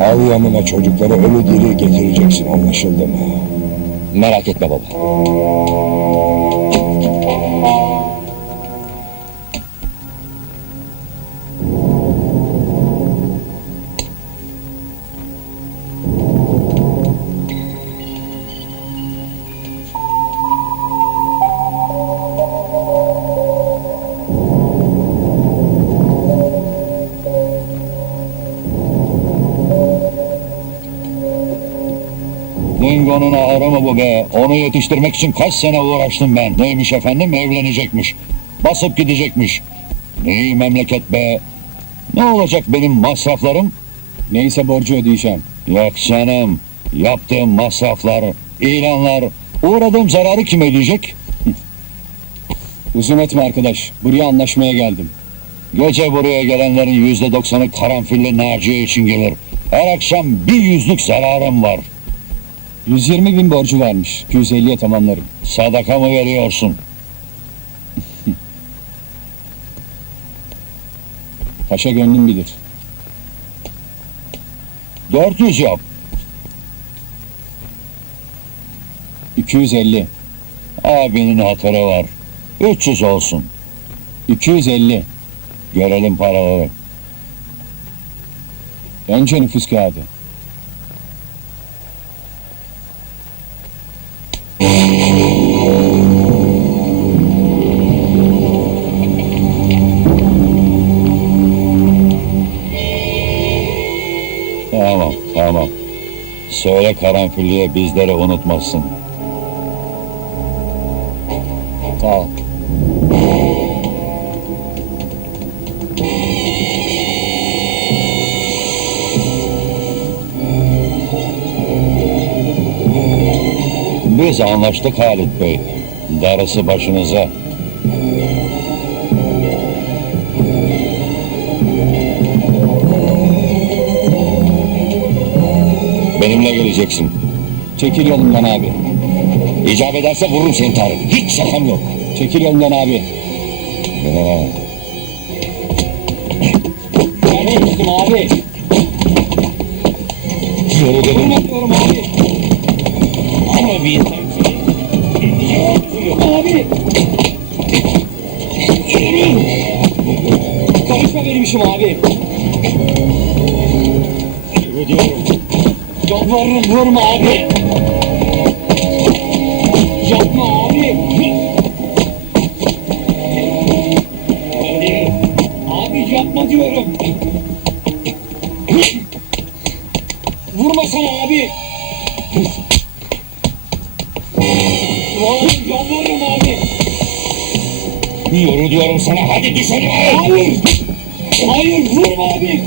Al yanına çocukları ölü diri getireceksin anlaşıldı mı? Merak etme baba. Dingo'nun ağrı mı bu be? Onu yetiştirmek için kaç sene uğraştım ben. Neymiş efendim? Evlenecekmiş. Basıp gidecekmiş. Neyi memleket be? Ne olacak benim masraflarım? Neyse borcu ödeyeceğim. Yok canım. Yaptığım masraflar, ilanlar, uğradığım zararı kim ödeyecek? Uzun etme arkadaş. Buraya anlaşmaya geldim. Gece buraya gelenlerin yüzde doksanı karanfilli Naciye için gelir. Her akşam bir yüzlük zararım var. 120 bin borcu varmış. 250'ye tamamlarım. Sadaka mı veriyorsun? Paşa gönlüm bilir. 400 yap. 250. Abinin hatırı var. 300 olsun. 250. Görelim paraları. Önce nüfus kağıdı. Söyle karanfilliye bizleri unutmasın. Ol. Biz anlaştık Halit Bey. Darısı başınıza. Benimle geleceksin. Çekil yolumdan abi. İcap ederse vururum seni Tarık. Hiç şakam yok. Çekil yolumdan abi. Ha, Yanılmıştım abi. Yürü dedim. Vurmatıyorum abi. Ama bir Abi. Konuşma benim işim abi. yürü diyorum. Yalvarırım vurma abi. Yapma abi. Hadi. Abi yapma diyorum. Vurmasana abi. Vallahi yalvarırım abi. Yürü diyorum sana. Hadi düş önüme. Hayır. Hayır vurma abi.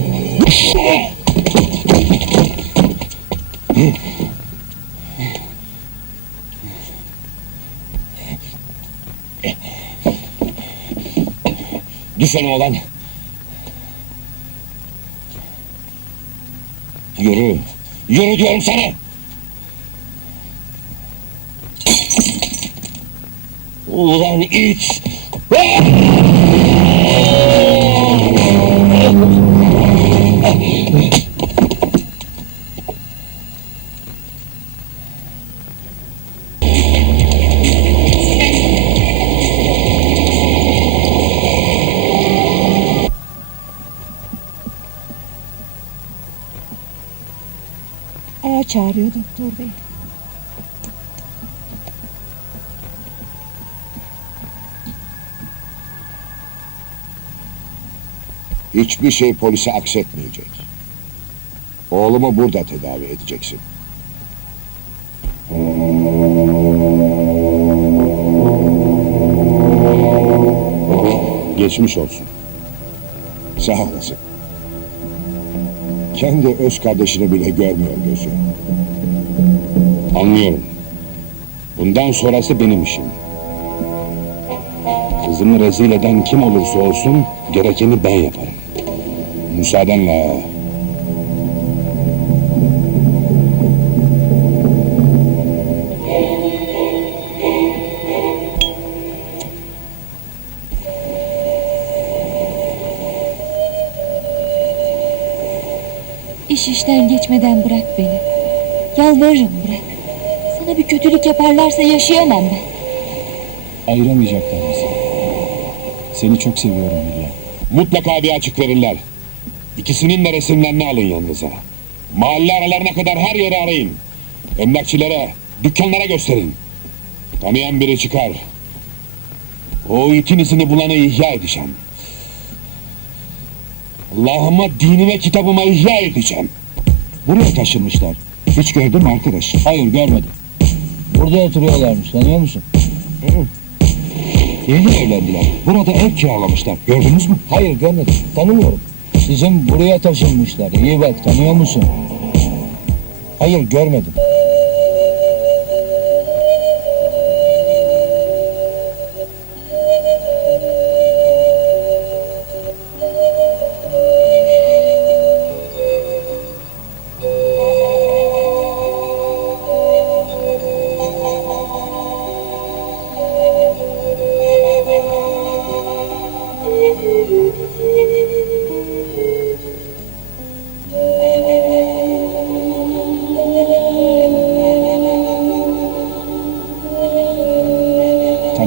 Düş önüme lan. Yürü. Yürü diyorum sana. Ulan iç. Aa çağırıyor doktor bey. Hiçbir şey polise aksetmeyecek. Oğlumu burada tedavi edeceksin. Geçmiş olsun. Sağ olasın. Kendi öz kardeşini bile görmüyor gözü. Anlıyorum. Bundan sonrası benim işim. Kızımı rezil eden kim olursa olsun gerekeni ben yaparım. Müsaadenle. İş işten geçmeden bırak beni. Yalvarırım bırak. Sana bir kötülük yaparlarsa yaşayamam ben. Ayıramayacaklar bizi. Seni çok seviyorum Hülya. Mutlaka bir açık verirler. İkisinin de resimlerini alın yanınıza. Mahalle aralarına kadar her yeri arayın. Emlakçilere, dükkanlara gösterin. Tanıyan biri çıkar. O itin izini bulanı ihya edeceğim. Allah'ıma, dinime, kitabıma ihya edeceğim. Buraya taşınmışlar. Hiç gördün mü arkadaş? Hayır görmedim. Burada oturuyorlarmış tanıyor musun? Yeni evlendiler. Burada ev kiralamışlar. Gördünüz mü? Hayır görmedim. Tanımıyorum. Sizin buraya taşınmışlar. İyi bak tanıyor musun? Hayır görmedim.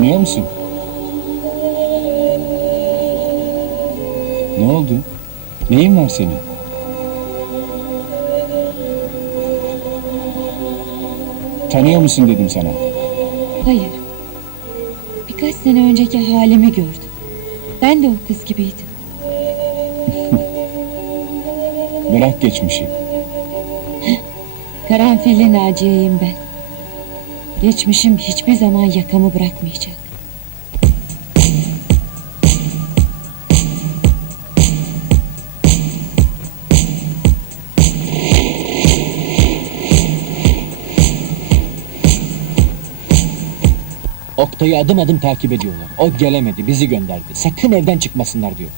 Tanıyor musun? Ne oldu? Neyin var senin? Tanıyor musun dedim sana. Hayır. Birkaç sene önceki halimi gördüm. Ben de o kız gibiydim. Bırak geçmişi. Karanfilli Naciye'yim ben. Geçmişim hiçbir zaman yakamı bırakmayacak. Oktay'ı adım adım takip ediyorlar. O gelemedi, bizi gönderdi. Sakın evden çıkmasınlar diyor.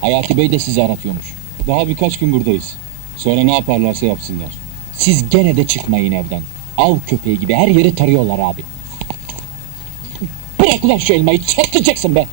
Hayati Bey de sizi aratıyormuş. Daha birkaç gün buradayız. Sonra ne yaparlarsa yapsınlar. Siz gene de çıkmayın evden. Av köpeği gibi her yeri tarıyorlar abi. Bırak ulan şu elmayı, çatlayacaksın be!